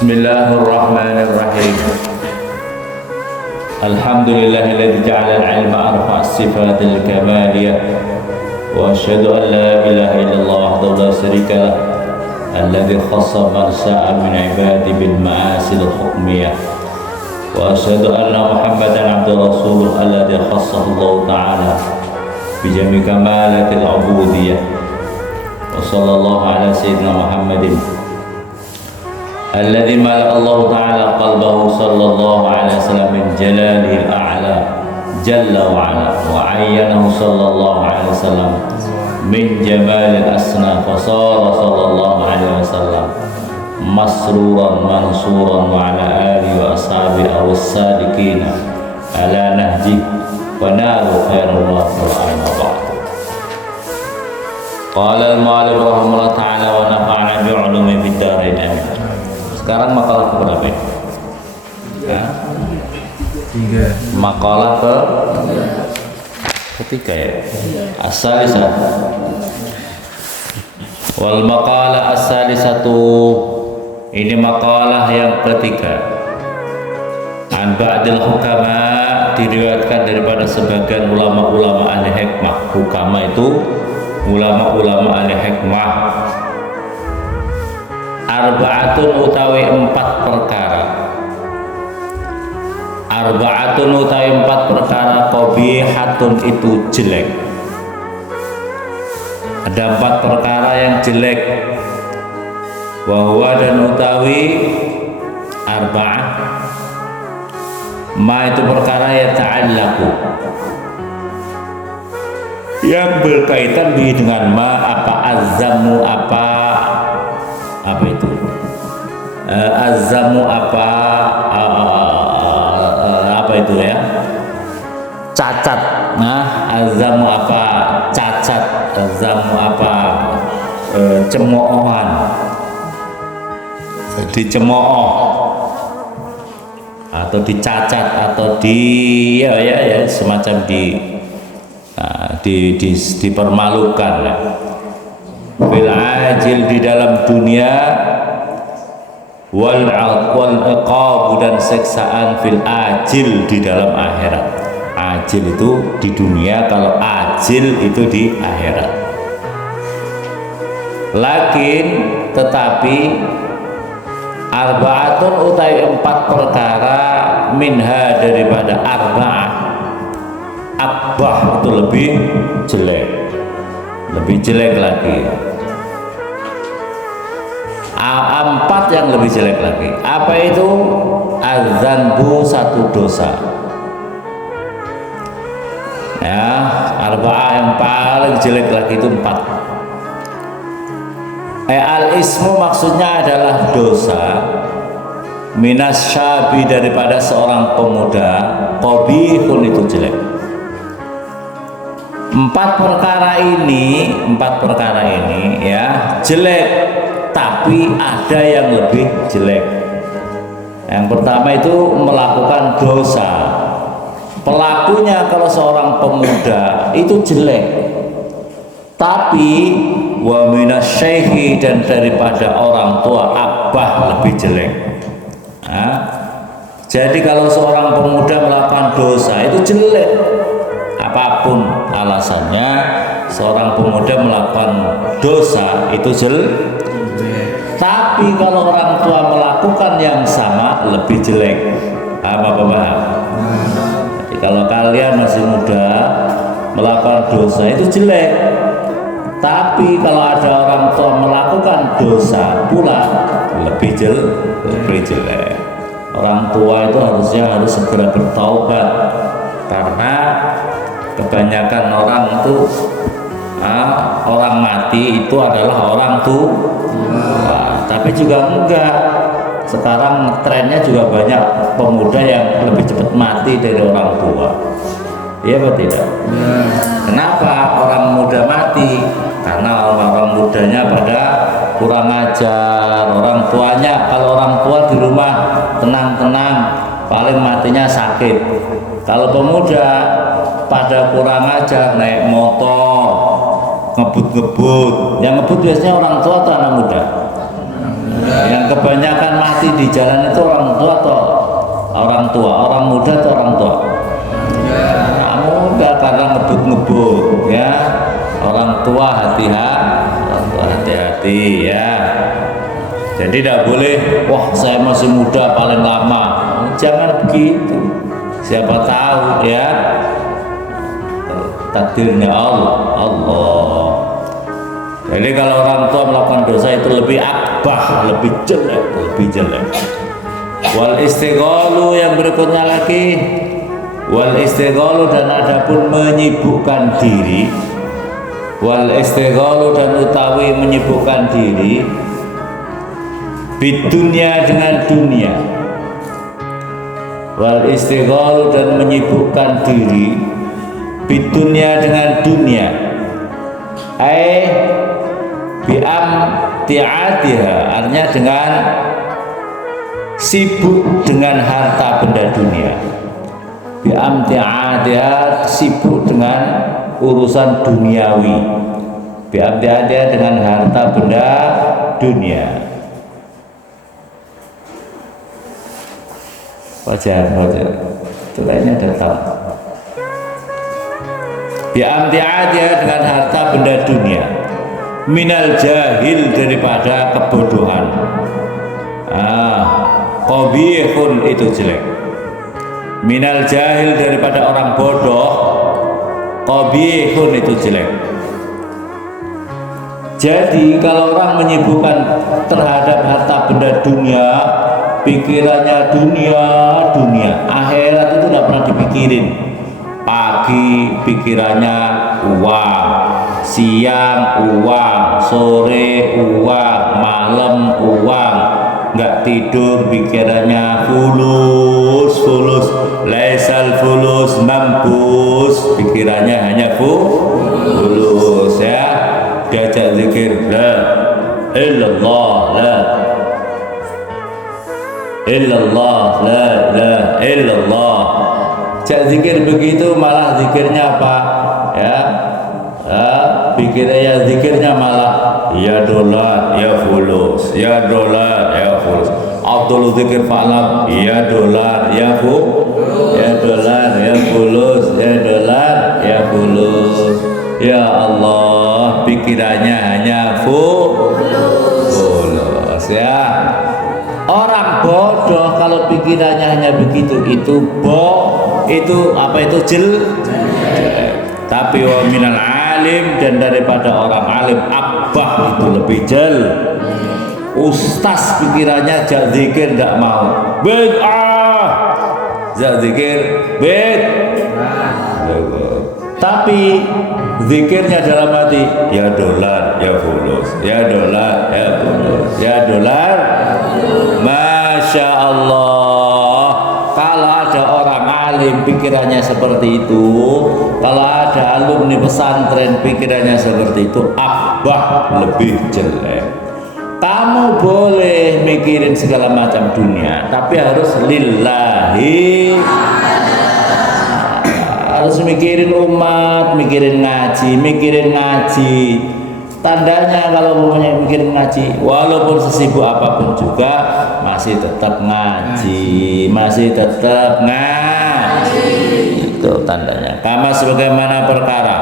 Bismillahirrahmanirrahim. Alhamdulillahilladzi ja'ala al-'ilma arfa' sifatil kamaliyah wa asyhadu an la ilaha illallah wahdahu la syarika lah alladzi khassa man sya'a min 'ibadi bil ma'asil hukmiyah wa asyhadu anna Muhammadan 'abduhu rasuluh alladzi khassahu Allah ta'ala bi jami' kamalatil 'ubudiyyah wa sallallahu ala sayyidina Muhammadin alladzi mala'a Allah ta'ala qalbahu sallallahu alaihi wasallam min jalalil a'la jalla wa ala wa ayyanahu sallallahu alaihi wasallam min jamalil asna fa sara sallallahu alaihi wasallam masruran mansuran wa ala alihi wa ashabihi as-sadiqin ala nahji wa nalu khairullah wal ba'd. Qala al-mu'allif rahimahullah ta'ala wa nafa'ana bi'ulumi fid dharain amin. Sekarang makalah keberapa ini? Ya. Makalah ketiga ya. As-salisah. Wal makalah as-salisatu. Ini makalah yang ketiga. An ba'dil hukama, diriwayatkan daripada sebagian ulama-ulama ahli hikmah. Hukama itu ulama-ulama ahli hikmah. Arba'atun utawi 4 perkara. Arba'atun utawi 4 perkara qabihatun itu jelek. Ada 4 perkara yang jelek. Wa huwa dan utawi arba'ah ma itu perkara ya ta'allaku yang berkaitan dengan ma apa azzamu apa itu azzamu apa itu ya cacat. Nah, azzamu apa cacat, azzamu apa cemoohan, jadi cemooh atau dicacat atau ya semacam dipermalukan ya. Fil ajil di dalam dunia wal iqab dan seksaan fil ajil di dalam akhirat. Ajil itu di dunia, kalau ajil itu di akhirat. Lakin tetapi arba'atun utai 4 perkara minha daripada arba'ah akbah itu lebih jelek lagi. 4 yang lebih jelek lagi. Apa itu? Adzanbu, satu dosa. Ya, arba'ah yang paling jelek lagi itu 4. Al-ismu maksudnya adalah dosa. Minas syabi, daripada seorang pemuda. Qabihun itu jelek. 4 perkara ini ya jelek, tapi ada yang lebih jelek. Yang pertama itu melakukan dosa. Pelakunya kalau seorang pemuda itu jelek, tapi wa minasyaihi, dan daripada orang tua abah lebih jelek. Nah, jadi kalau seorang pemuda melakukan dosa itu jelek, apapun alasannya, seorang pemuda melakukan dosa itu jelek. Tapi kalau orang tua melakukan yang sama lebih jelek. Apa-apa. Jadi kalau kalian masih muda melakukan dosa itu jelek. Tapi kalau ada orang tua melakukan dosa pula lebih jelek. Orang tua itu harus segera bertaubat, karena kebanyakan orang itu orang mati itu adalah orang tua. Tapi juga enggak, sekarang trennya juga banyak pemuda yang lebih cepat mati dari orang tua. Iya atau tidak? Kenapa orang muda mati? Karena orang mudanya pada kurang ajar. Orang tuanya, kalau orang tua di rumah tenang-tenang, paling matinya sakit. Kalau pemuda pada kurang ajar, naik motor, ngebut-ngebut. Yang ngebut biasanya orang tua atau anak muda? Yang kebanyakan mati di jalan itu orang tua atau orang tua, orang muda atau orang tua? Nah, muda karena ngebut-ngebut ya. Orang tua hati-hati ya. Jadi tidak boleh, wah saya masih muda paling lama. Jangan begitu. Siapa tahu ya takdirnya Allah. Jadi kalau orang tua melakukan dosa itu lebih akbah, lebih jelek. Wal istighalu yang berikutnya lagi, wal istighalu dan adapun menyibukkan diri, wal istighalu dan utawi menyibukkan diri, bidunya dengan dunia, wal istighalu dan menyibukkan diri, bidunya dengan dunia, bi'am ti'atiha, artinya dengan sibuk dengan harta benda dunia. Bi'am ti'atiha, sibuk dengan urusan duniawi. Bi'am ti'atiha, dengan harta benda dunia. Wajar itu kayaknya ada tahu. Bi'am ti'atiha, dengan harta benda dunia. Minal jahil, daripada kebodohan. Qabihun, itu jelek. Minal jahil, daripada orang bodoh. Qabihun, itu jelek. Jadi kalau orang menyibukkan terhadap harta benda dunia, pikirannya dunia, akhirat itu tidak pernah dipikirin. Pagi pikirannya uang, siang uang, sore uang, malam uang, nggak tidur pikirannya fulus, laisal fulus mampus, pikirannya hanya fulus ya. Diajak zikir la illallah, la illallah, la illallah. Jak zikir begitu malah zikirnya apa ya, pikirnya zikirnya malah ya dolar ya fulus, ya dolar ya fulus. Abdul zikir fa'lam ya dolar ya ya dolar ya fulus, ya dolar ya fulus. Ya Allah, pikirannya hanya fulus ya. Orang bodoh kalau pikirannya hanya begitu, itu apa itu tapi wa minal alim, dan daripada orang alim akbah, itu lebih ustaz pikirannya jak zikir tidak mau, jak zikir tapi zikirnya dalam hati ya dolar ya fulus, ya dolar ya fulus, ya dolar. Masya Allah, kalau ada orang alim pikirannya seperti itu, kalau ada alumni pesantren pikirannya seperti itu, akbah, lebih jelek. Kamu boleh mikirin segala macam dunia, tapi harus lillahi, harus mikirin umat, mikirin ngaji. Tandanya kalau punya mikirin ngaji, walaupun sesibuk apapun juga masih tetap ngaji, itu tandanya. Kama sebagaimana perkara,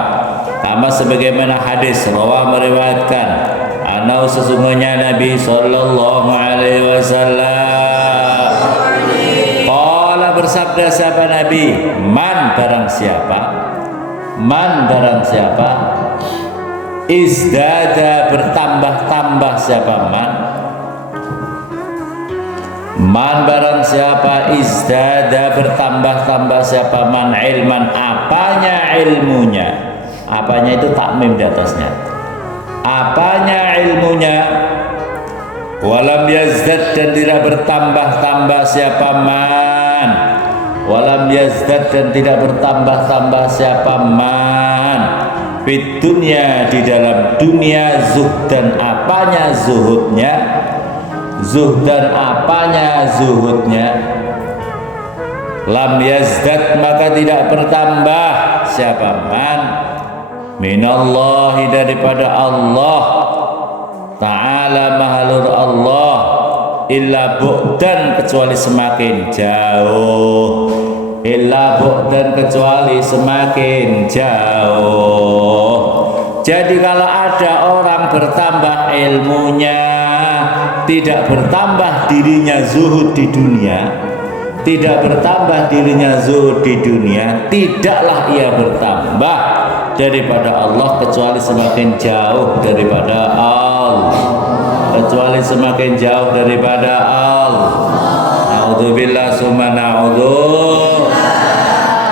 kama sebagaimana hadis rawa meriwayatkan, anau sesungguhnya Nabi sallallahu alaihi wasallam qala, bersabda siapa Nabi, man barang siapa izdada, bertambah-tambah siapa man barang siapa izdada, bertambah-tambah siapa man ilman, apanya ilmunya, apanya itu takmim di atasnya, apanya ilmunya, walam yazdad, dan tidak bertambah-tambah siapa man, walam yazdad, dan tidak bertambah-tambah siapa man, fit dunya, di dalam dunia, zuhdan, apanya zuhudnya, zuhdan, apanya zuhudnya, lam yazdad, maka tidak bertambah siapa man, minallahi, daripada Allah ta'ala, mahalur Allah, illa bu'dan, kecuali semakin jauh. Illa bu'dan, kecuali semakin jauh. Jadi kalau ada orang bertambah ilmunya, tidak bertambah dirinya zuhud di dunia, tidak bertambah dirinya zuhud di dunia, tidaklah ia bertambah daripada Allah kecuali semakin jauh daripada Allah, kecuali semakin jauh daripada Allah. Na'udzubillah summa na'udzu.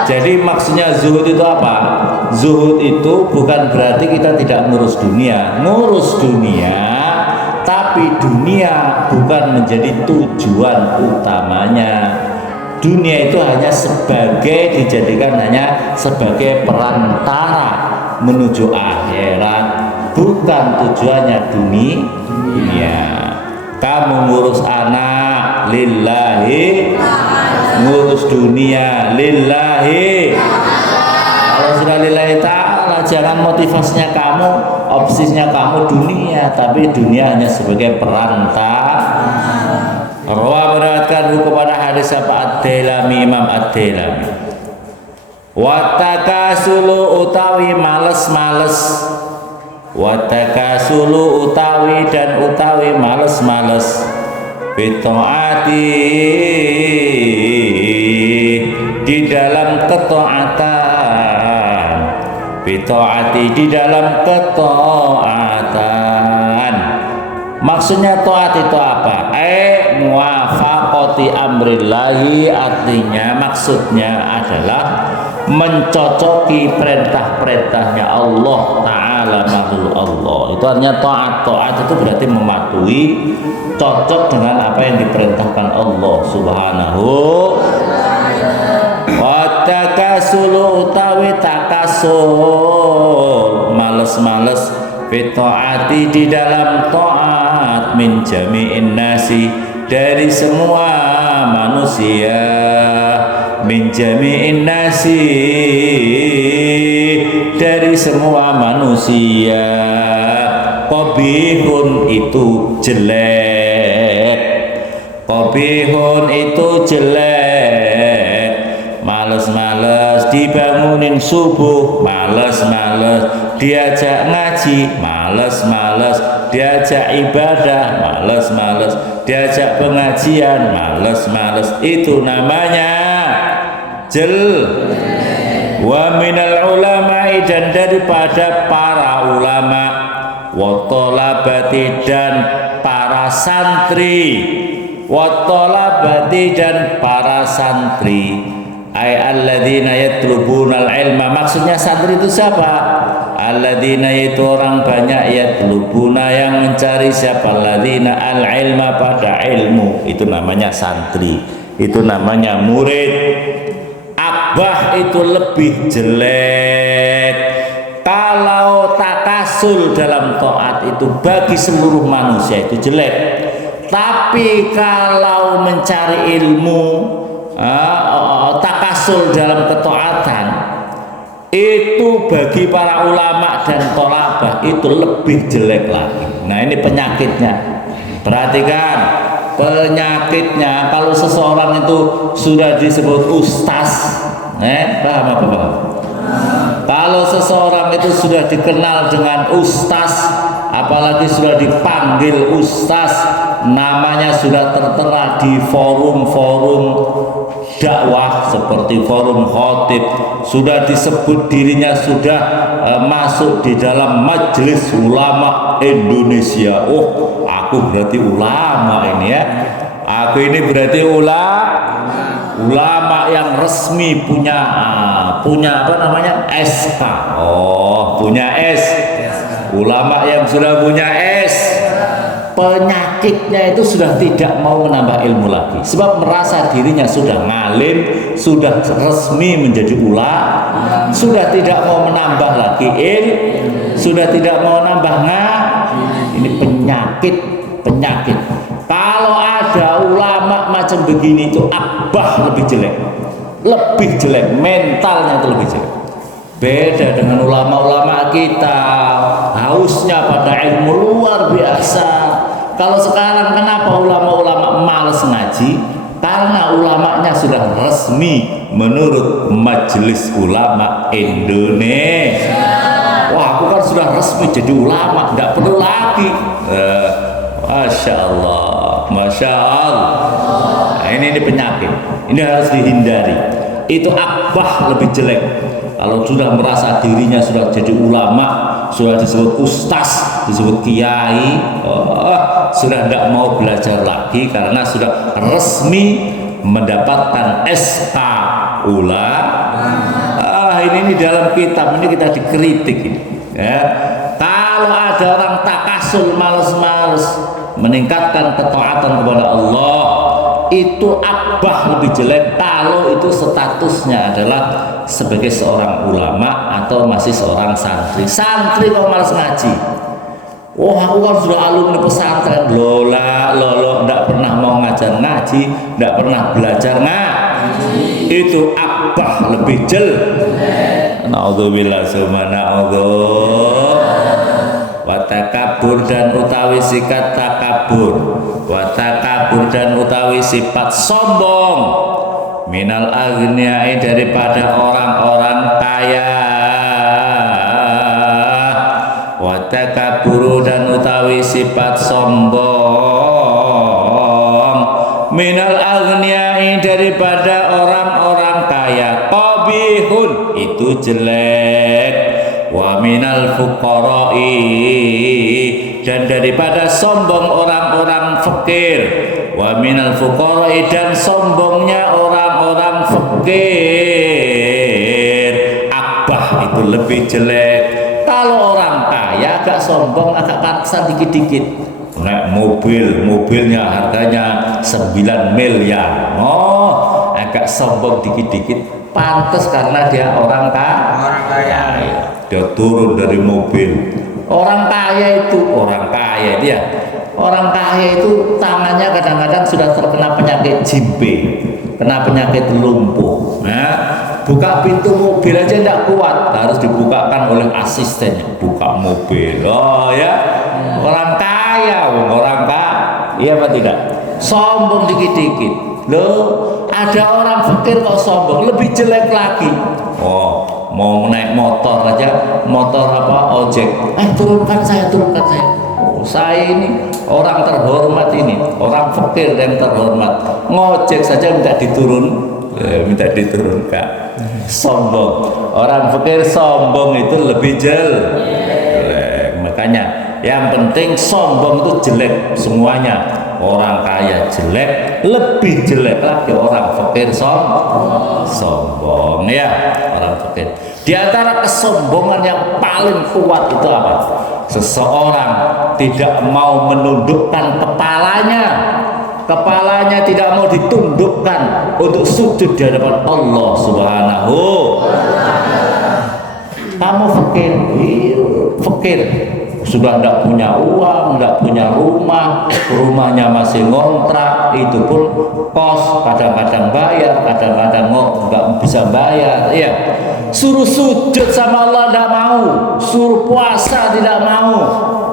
Jadi maksudnya zuhud itu apa? Zuhud itu bukan berarti kita tidak ngurus dunia, ngurus dunia, tapi dunia bukan menjadi tujuan utamanya. Dunia itu hanya dijadikan hanya sebagai perantara menuju akhirat, bukan tujuannya dunia. Kamu ngurus anak lillahi, ngurus dunia lillahi. Kalau sudah lillahi ta'ala, jangan motivasinya kamu, opsinya kamu dunia, tapi dunia hanya sebagai perantara. Rawa meriwayatkan kepada hadis apa Ad-Dailami, Imam Ad-Dailami. Watakasulu utawi males-males, watakasulu utawi dan utawi males-males, bitaati di dalam ketaatan, bitaati di dalam ketaatan. Maksudnya taat itu apa? Muwafaqati amrillahi, artinya maksudnya adalah mencocoki perintah-perintahnya Allah Ta'ala, makhluk Allah. Itu artinya taat. Taat itu berarti mematuhi, cocok dengan apa yang diperintahkan Allah Subhanahu. Wa takasulu utawi takasul, males-males, fitaati di dalam taat, min jami'in nasi, dari semua manusia, min jami'in nasi, dari semua manusia. Qabihun itu jelek, qabihun itu jelek. Males-males dibangunin subuh, males-males diajak ngaji, males-males diajak ibadah, males-males diajak pengajian, males-males. Itu namanya wa minal ulama'i, dan daripada para ulama, wa thalabati, dan para santri, wa thalabati, dan para santri. Ay alladzina yatlubunal ilma, maksudnya santri itu siapa? Alladzina, itu orang banyak, yatlubuna yang mencari, siapa? Alladzina al ilma, pada ilmu. Itu namanya santri, itu namanya murid. Akbah itu lebih jelek. Kalau takasul dalam taat itu bagi seluruh manusia itu jelek, tapi kalau mencari ilmu, takasul dalam ketaatan, itu bagi para ulama dan thalabah itu lebih jelek lagi. Nah, ini penyakitnya. Perhatikan penyakitnya. Kalau seseorang itu sudah disebut ustaz, paham apa paham? Kalau seseorang itu sudah dikenal dengan ustaz, apalagi sudah dipanggil ustaz, namanya sudah tertera di forum-forum dakwah seperti forum khotib, sudah disebut dirinya sudah masuk di dalam majelis ulama Indonesia. Oh, aku berarti ulama ini ya. Aku ini berarti ulama yang resmi, punya apa namanya, SK. Oh, punya S. Ulama yang sudah punya S. Penyakitnya itu sudah tidak mau menambah ilmu lagi, sebab merasa dirinya sudah ngalim, sudah resmi menjadi ulama, sudah tidak mau menambah lagi sudah tidak mau nambah Ini penyakit. Kalau ada ulama macam begini itu akbah, lebih jelek, mentalnya itu lebih jelek. Beda dengan ulama-ulama kita, hausnya pada ilmu luar biasa, Kalau sekarang kenapa ulama-ulama malas ngaji? Karena ulamanya sudah resmi menurut Majelis Ulama Indonesia. Wah, aku kan sudah resmi jadi ulama, tidak perlu lagi. Masya Allah, Masya Allah. Nah, ini penyakit, ini harus dihindari. Itu akbah lebih jelek. Kalau sudah merasa dirinya sudah jadi ulama, sudah disebut ustaz, disebut kiai, sudah tidak mau belajar lagi karena sudah resmi mendapatkan SK ulama. Ini dalam kitab ini kita dikritik ini, ya. Kalau ada orang takasul, males-males meningkatkan ketaatan kepada Allah, itu akbah lebih jelek kalau itu statusnya adalah sebagai seorang ulama atau masih seorang santri. Santri kalau malas ngaji, aku kan sudah alumni pesantren, lola tidak pernah mau ngajar ngaji, tidak pernah belajar ngaji, itu akbah lebih jelek. Naudzubillah summa naudzubillah. Watakabur dan utawi sikat takabur, watakabur dan utawi sifat sombong, minal aghniyai daripada orang-orang kaya, watakabur dan utawi sifat sombong, minal aghniyai daripada orang-orang kaya, qabihun itu jelek. Wa minal fuqara'i dan daripada sombong orang-orang fakir, wa minal fuqara'i dan sombongnya orang-orang fakir, akbah itu lebih jelek. Kalau orang kaya agak sombong, agak pantesan dikit-dikit, naik mobilnya harganya 9 miliar, agak sombong dikit-dikit, pantas karena dia orang kaya. Dia turun dari mobil. Orang kaya itu ya. Orang kaya itu tangannya kadang-kadang sudah terkena penyakit jimpe, kena penyakit lumpuh. Buka pintu mobil aja tidak kuat, harus dibukakan oleh asistennya. Buka mobil. Orang kaya, iya apa tidak? Sombong dikit-dikit. Loh, ada orang fakir kok sombong, lebih jelek lagi. Mau naik motor aja, motor ojek, turunkan saya. Saya ini orang terhormat, ini orang fakir yang terhormat, ngojek saja minta diturunkan. Sombong, orang fakir sombong itu lebih jelek. Makanya yang penting sombong itu jelek semuanya. Orang kaya jelek, lebih jelek lagi orang fakir sombong, ya. Orang fakir. Di antara kesombongan yang paling kuat itu apa? Seseorang tidak mau menundukkan kepalanya tidak mau ditundukkan untuk sujud di hadapan Allah Subhanahu. Kamu fakir, sudah tidak punya uang, tidak punya rumahnya masih ngontrak, itu pun kos, kadang-kadang bayar, kadang-kadang nggak bisa bayar, ya. Suruh sujud sama Allah tidak mau, suruh puasa tidak mau,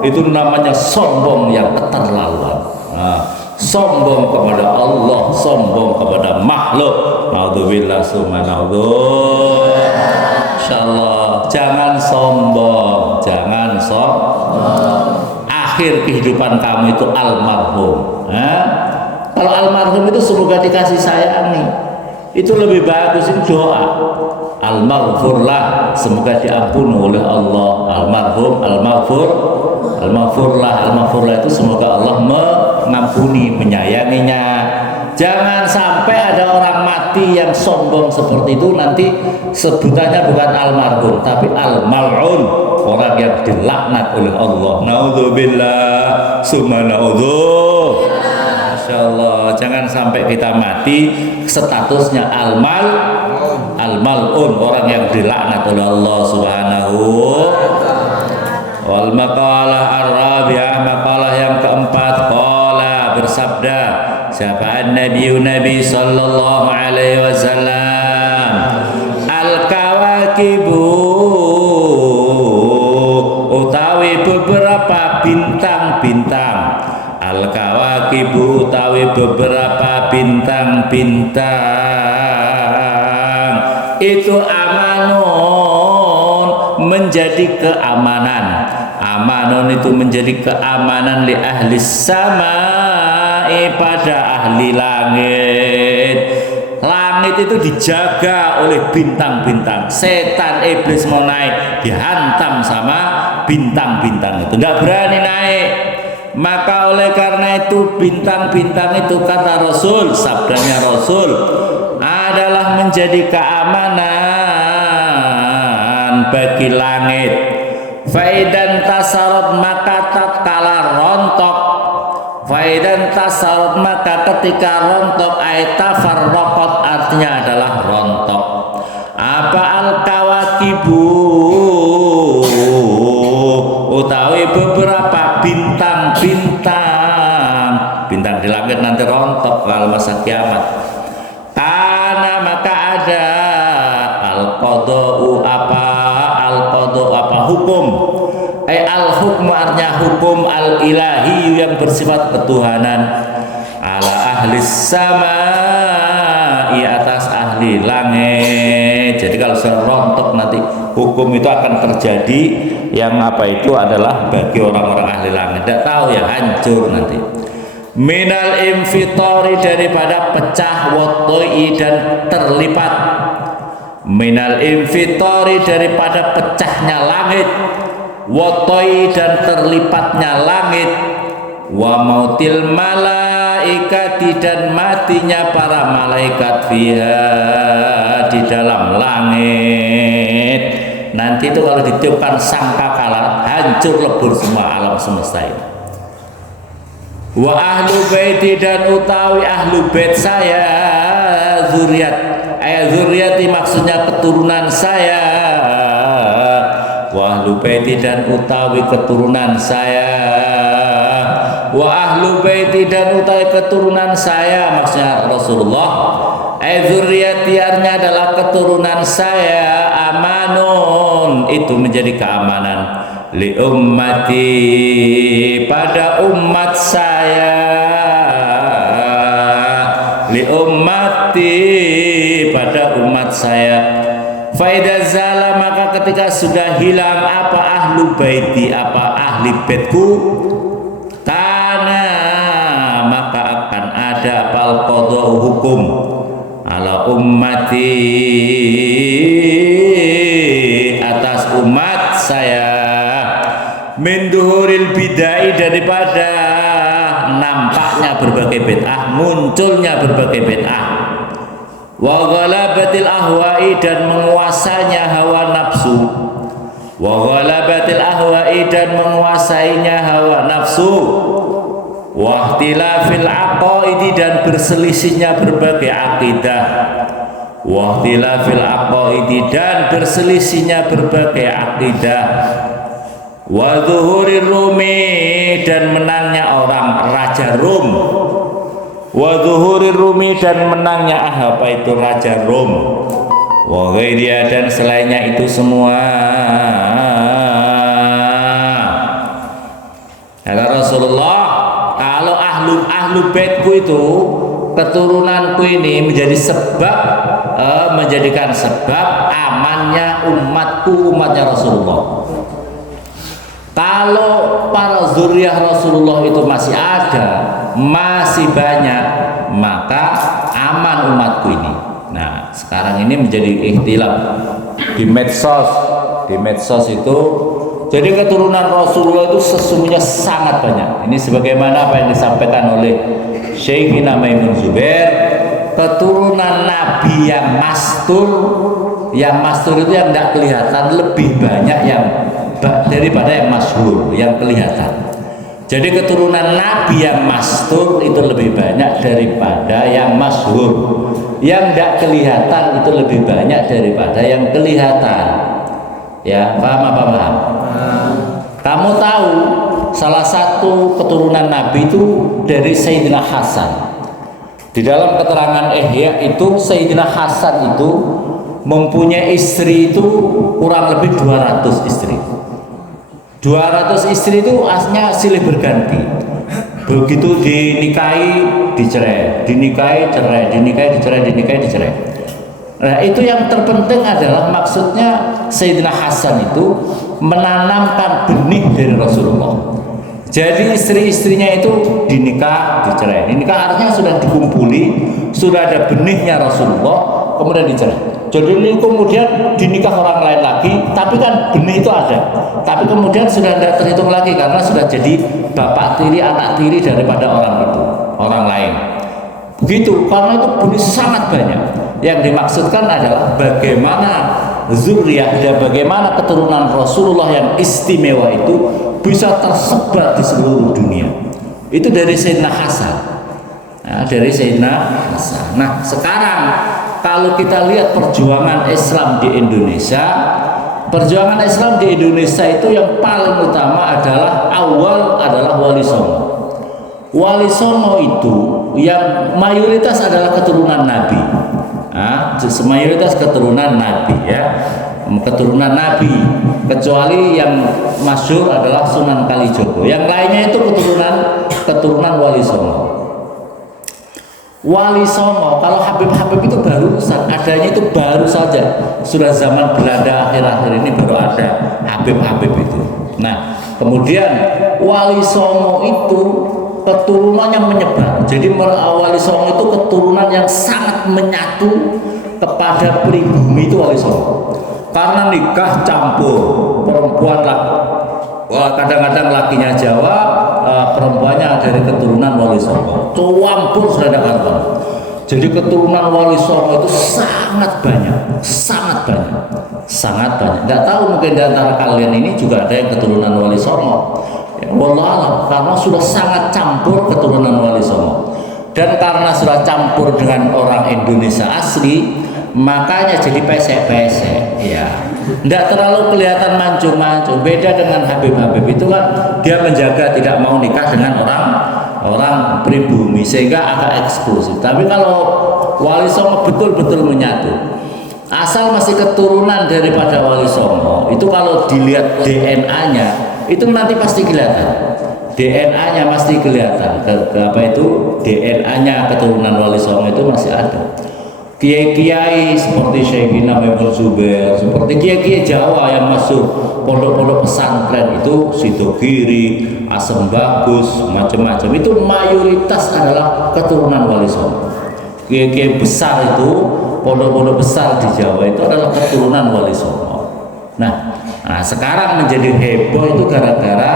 itu namanya sombong yang keterlaluan. Sombong kepada Allah, sombong kepada makhluk. Naudzubillah summa naudzubillah. Insyaallah jangan sombong. Akhir kehidupan kamu itu almarhum. Kalau almarhum itu semoga dikasih sayangi, itu lebih bagus. Ini doa almaghfurlah, semoga diampuni oleh Allah. Almaghfurlah itu semoga Allah mengampuni, menyayanginya. Jangan sampai ada orang mati yang sombong seperti itu, nanti sebutannya bukan almarhum tapi al-mal'un, orang yang dilaknat oleh Allah. Naudzubillah summa naudzubillah. Masyaallah, jangan sampai kita mati statusnya al-mal'un, orang yang dilaknat oleh Allah Subhanahu. Wal maqalah ar-rabi'ah, maqalah yang keempat, qala bersabda siapa Nabi sallallahu alaihi wasallam, al-kawakibu utawi beberapa bintang-bintang, al kawakibu utawi beberapa bintang-bintang itu amanun menjadi keamanan. Amanun itu menjadi keamanan li ahli samai pada ahli langit. Langit itu dijaga oleh bintang-bintang. Setan iblis mau naik dihantam sama bintang-bintang itu, nggak berani naik. Maka oleh karena itu bintang-bintang itu kata Rasul, sabdanya Rasul adalah menjadi keamanan bagi langit. Faidan tasarot maka tatkala rontok, faidan tasarot maka ketika rontok aitafarraqat artinya adalah rontok. Apa al-kawakibu utawi beberapa bintang-bintang, bintang di langit nanti rontok kalau masa kiamat. Karena maka ada al-qada'u apa hukum, al-hukmu artinya hukum al-ilahi yang bersifat ketuhanan ala ahli sama atas ahli langit. Jadi kalau sudah rontok nanti hukum itu akan terjadi yang apa itu adalah bagi orang-orang ahli langit. Tidak tahu ya, hancur nanti. Minal infitori daripada pecah, wotoi dan terlipat. Minal infitori daripada pecahnya langit, wotoi dan terlipatnya langit, wa mautil malaikati dan matinya para malaikat fiha di dalam langit. Nanti itu kalau ditiupkan sangkakala hancur lebur semua alam semesta ini. Wa ahlu baiti dan utawi ahlu bait saya zuriat, zuriati maksudnya keturunan saya. Wa ahlu baiti dan utawi keturunan saya. Wa ahlu baiti dan utawi keturunan saya maksudnya Rasulullah. Zuriati artinya adalah keturunan saya. Amanun itu menjadi keamanan li ummati pada umat saya, li ummati pada umat saya. Faida zala maka ketika sudah hilang apa ahlu baiti apa ahli baitku, tanah maka akan ada apal qadha hukum ala ummati atas umat saya. Min duhuril bid'ah daripada nampaknya berbagai bid'ah, munculnya berbagai bid'ah. Wa ghalabatil ahwa'i dan menguasainya hawa nafsu. Wa ghalabatil ahwa'i dan menguasainya hawa nafsu. Wa ikhtilafil aqaidi dan berselisihnya berbagai akidah. Wa ikhtilafil aqaidi dan berselisihnya berbagai akidah. Wa zuhurir Rumi dan menangnya orang Raja Rum. Wa zuhurir Rumi dan menangnya apa itu Raja Rum. Wa ghairiya dan selainnya itu semua. Kata Rasulullah, kalau ahlu baitku itu keturunanku ini menjadi sebab menjadikan sebab amannya umatku, umatnya Rasulullah. Kalau para zuriyah Rasulullah itu masih ada, masih banyak, maka aman umatku ini. Nah, sekarang ini menjadi ikhtilaf di medsos. Di medsos itu, jadi keturunan Rasulullah itu sesungguhnya sangat banyak. Ini sebagaimana apa yang disampaikan oleh Syekhina Maimun Zubair, keturunan Nabi yang mastur itu yang tidak kelihatan lebih banyak yang daripada yang masyhur, yang kelihatan. Jadi keturunan Nabi yang mastur itu lebih banyak daripada yang masyhur. Yang tidak kelihatan itu lebih banyak daripada yang kelihatan. Ya, paham apa paham? Kamu tahu salah satu keturunan Nabi itu dari Sayyidina Hasan. Di dalam keterangan Ihya itu Sayyidina Hasan itu mempunyai istri itu kurang lebih 200 istri. 200 istri itu aslinya silih berganti. Begitu dinikahi dicerai, dinikahi cerai, dinikahi dicerai, dinikahi dicerai. Nah, itu yang terpenting adalah maksudnya Sayyidina Hasan itu menanamkan benih dari Rasulullah. Jadi istri-istrinya itu dinikah, dicerai. Dinikah artinya sudah dikumpuli, sudah ada benihnya Rasulullah, kemudian dicerai. Jadi ini kemudian dinikah orang lain lagi, tapi kan benih itu ada. Tapi kemudian sudah tidak terhitung lagi karena sudah jadi bapak tiri, anak tiri daripada orang itu, orang lain. Begitu, karena itu benih sangat banyak. Yang dimaksudkan adalah bagaimana zuriyah dan bagaimana keturunan Rasulullah yang istimewa itu bisa tersebar di seluruh dunia. Itu dari Sayyidina Hasan. Nah, dari Sayyidina Hasan. Nah, sekarang kalau kita lihat perjuangan Islam di Indonesia, perjuangan Islam di Indonesia itu yang paling utama adalah Wali Songo. Wali Songo itu yang mayoritas adalah keturunan Nabi. Nah, mayoritas keturunan Nabi ya, keturunan Nabi, kecuali yang masyhur adalah Sunan Kalijogo. Yang lainnya itu keturunan Wali Songo. Wali Songo, kalau Habib-Habib itu baru adanya itu baru saja, sudah zaman Belanda akhir-akhir ini baru ada Habib-Habib itu. Nah, kemudian Wali Songo itu keturunannya menyebar. Jadi Wali Songo itu keturunan yang sangat menyatu kepada pribumi itu Wali Songo. Karena nikah campur, perempuan kadang-kadang lakinya Jawa, perempuannya dari keturunan Wali Songo. Campur sudah ada karuan. Jadi keturunan Wali Songo itu sangat banyak, sangat banyak, sangat banyak. Tidak tahu mungkin di antara kalian ini juga ada yang keturunan Wali Songo. Ya, wallah, karena sudah sangat campur keturunan Wali Songo. Dan karena sudah campur dengan orang Indonesia asli, makanya jadi pesek-pesek. Ya, tidak terlalu kelihatan mancung-mancung. Beda dengan Habib-Habib itu kan dia menjaga tidak mau nikah dengan orang pribumi sehingga agak eksklusif. Tapi kalau Wali Songo betul-betul menyatu, asal masih keturunan daripada Wali Songo, itu kalau dilihat DNA-nya itu nanti pasti kelihatan. DNA-nya pasti kelihatan. Apa itu? DNA-nya keturunan Wali Songo itu masih ada. Kiai-kiai seperti Syekhina Maimun Zubair, seperti kiai-kiai Jawa yang masuk pondok-pondok pesantren itu Sidogiri, Asem Bagus, macam-macam itu mayoritas adalah keturunan Wali Songo. Kiai-kiai besar itu, pondok-pondok besar di Jawa itu adalah keturunan Wali Songo. Nah, sekarang menjadi heboh itu gara-gara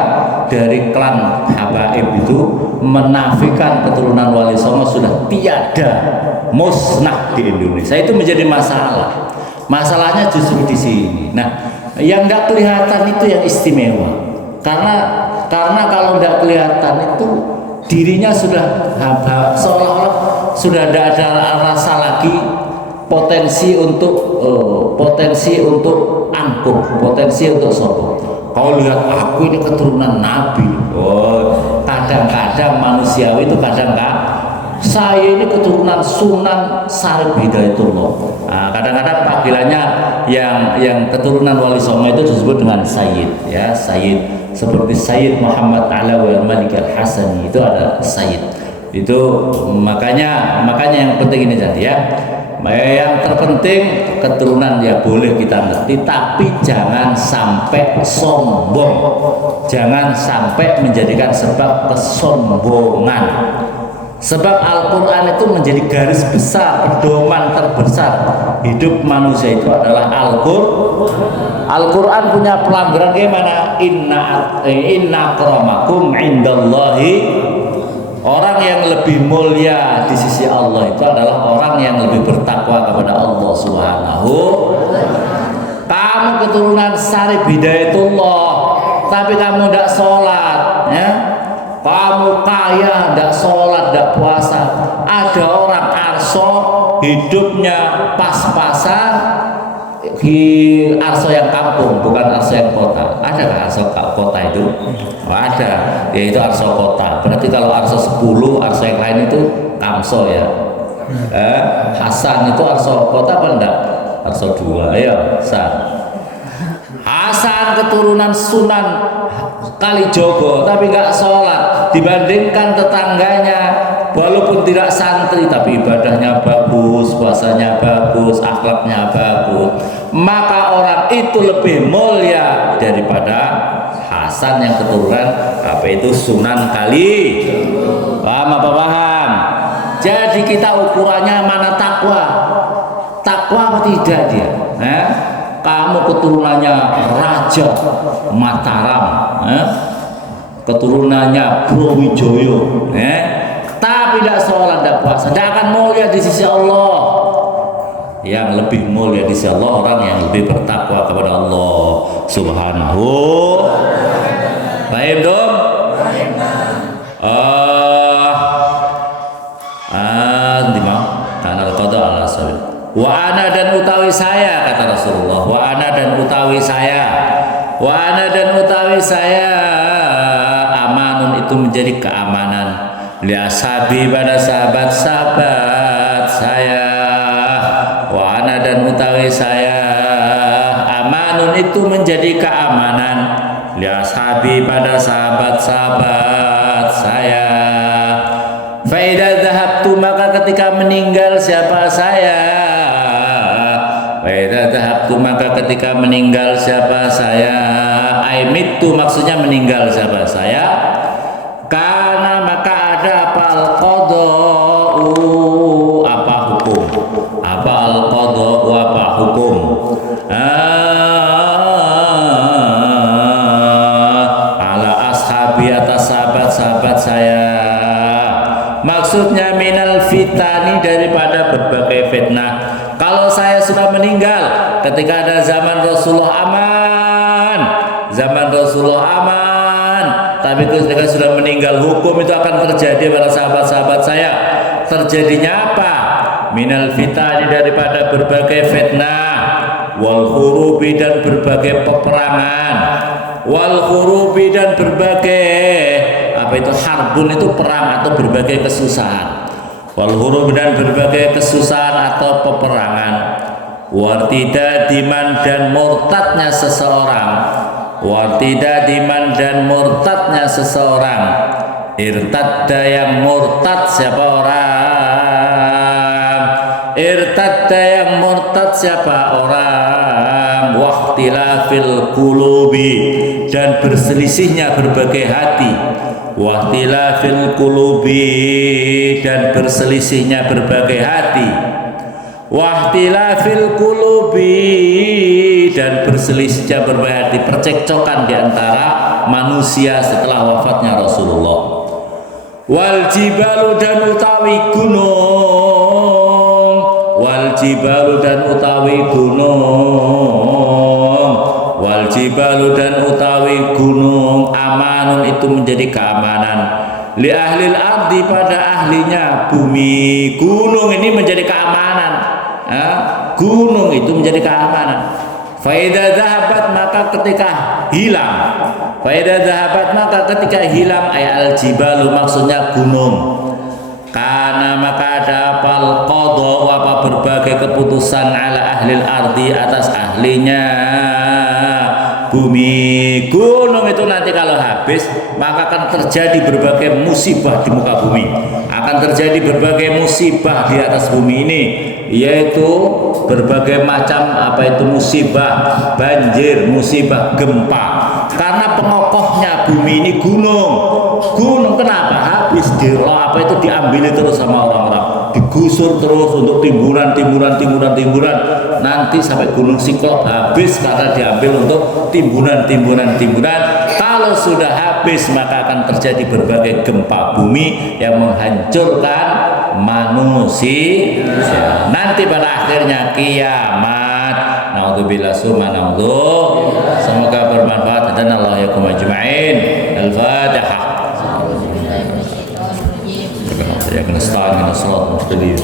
dari klan Habaib itu menafikan keturunan Wali Songo sudah tiada, musnah di Indonesia. Itu menjadi masalah. Masalahnya justru di sini. Nah, yang nggak kelihatan itu yang istimewa. Karena kalau nggak kelihatan itu dirinya sudah seolah-olah sudah tidak ada rasa lagi potensi untuk angkuh, potensi untuk sombong. Kau lihat aku ini keturunan Nabi. Oh, kadang-kadang manusiawi itu kadang-kadang saya ini keturunan Sunan Sarif Hidayatullah. Nah, kadang-kadang panggilannya yang keturunan Wali Songo itu disebut dengan Sayyid, ya Sayyid, seperti Sayyid Muhammad Alawi Al-Malik Al-Hasani itu ada Sayyid. Itu makanya yang penting ini tadi ya. Yang terpenting keturunan ya boleh kita ngerti, tapi jangan sampai sombong, jangan sampai menjadikan sebab kesombongan. Sebab Al-Quran itu menjadi garis besar, pedoman terbesar hidup manusia itu adalah Al-Quran. Al-Quran punya pelanggaran gimana? Inna akramakum indallahi, orang yang lebih mulia di sisi Allah itu adalah orang yang lebih bertakwa kepada Allah Subhanahu. Kamu keturunan Sarif Hidayatullah, tapi kamu tidak sholat, ya? Kamu kaya, tidak sholat, tidak puasa. Ada orang arso hidupnya pas-pasan di arso yang kampung, bukan arso yang kota. Ada nggak arso kota itu? Oh, ada, yaitu arso kota. Berarti kalau arso 10, arso yang lain itu kamso ya. Hasan itu arso kota apa enggak? Arso 2, ayo Hasan. Hasan keturunan Sunan Kalijogo tapi nggak sholat. dibandingkan tetangganya, walaupun tidak santri tapi ibadahnya bagus, puasanya bagus, akhlaknya bagus, maka orang itu lebih mulia daripada Hasan yang keturunan apa itu Sunan Kali. Paham apa paham? Jadi kita ukurannya mana takwa apa tidak dia. Kamu keturunannya Raja Mataram, keturunannya Brawijaya, tapi tidak sholat, tidak puasa, tidak akan mulia di sisi Allah. Yang lebih mulia di sisi Allah orang yang lebih bertakwa kepada Allah Subhanahu. Baik dong. Wa ana dan utawi saya, kata Rasulullah, wa ana dan utawi saya, wa ana dan utawi saya, amanun itu menjadi keamanan li ashabi pada sahabat-sahabat saya. Wa ana dan utawi saya, amanun itu menjadi keamanan li ashabi pada sahabat-sahabat saya. Fa idza dhahabtu, maka ketika meninggal siapa saya, maka ketika meninggal siapa saya, aimitu maksudnya meninggal siapa saya, karena maka ada apa al-qada'u, apa hukum, apa al-qada'u, apa hukum, ala ashabi, atas sahabat-sahabat saya, maksudnya minal fitani, daripada berbagai fitnah. Kalau saya sudah meninggal, ketika ada zaman Rasulullah aman, zaman Rasulullah aman, tapi ketika sudah meninggal hukum itu akan terjadi pada sahabat-sahabat saya. Terjadinya apa? Minal fitani, daripada berbagai fitnah, wal hurubi, dan berbagai peperangan, wal hurubi, dan berbagai apa itu harbun, itu perang atau berbagai kesusahan, wal hurub, dan berbagai kesusahan atau peperangan, wartidadiman, dan murtadnya seseorang, wartidadiman, dan murtadnya seseorang, irtadda, yang murtad siapa orang, irtadda, yang murtad siapa orang, waqtilafil qulubi, dan berselisihnya berbagai hati, waqtilafil qulubi, dan berselisihnya berbagai hati, waqtilafil qulubi, dan berselisihnya berbagai hati, percekcokan di antara manusia setelah wafatnya Rasulullah. Wal jibalu, dan utawi gunung, wal jibalu, dan utawi gunung, wal jibalu, dan utawi gunung, amanun itu menjadi keamanan li ahlil ardi, pada ahlinya bumi. Gunung ini menjadi keamanan, gunung itu menjadi keamanan. Fa idza dhahabat, maka ketika hilang, fa idza dhahabat, maka ketika hilang, al jibalu maksudnya gunung, karena maka ada apal qadha, apa berbagai keputusan ala ahlil ardi, atas ahlinya bumi. Gunung itu nanti kalau habis maka akan terjadi berbagai musibah di muka bumi, akan terjadi berbagai musibah di atas bumi ini, yaitu berbagai macam apa itu musibah, banjir, musibah gempa, karena pengokohnya bumi ini gunung. Gunung kenapa habis apa itu diambil terus sama orang-orang, digusur terus untuk timbunan, nanti sampai Gunung Siklop habis karena diambil untuk timbunan. Kalau sudah habis maka akan terjadi berbagai gempa bumi yang menghancurkan manusia. Nanti pada akhirnya kiamat. Naudzubillah summa naudzu. Semoga bermanfaat dan Allah yakum ajma'in. Al-Fatihah. Ya kena start dengan salat mustaqim.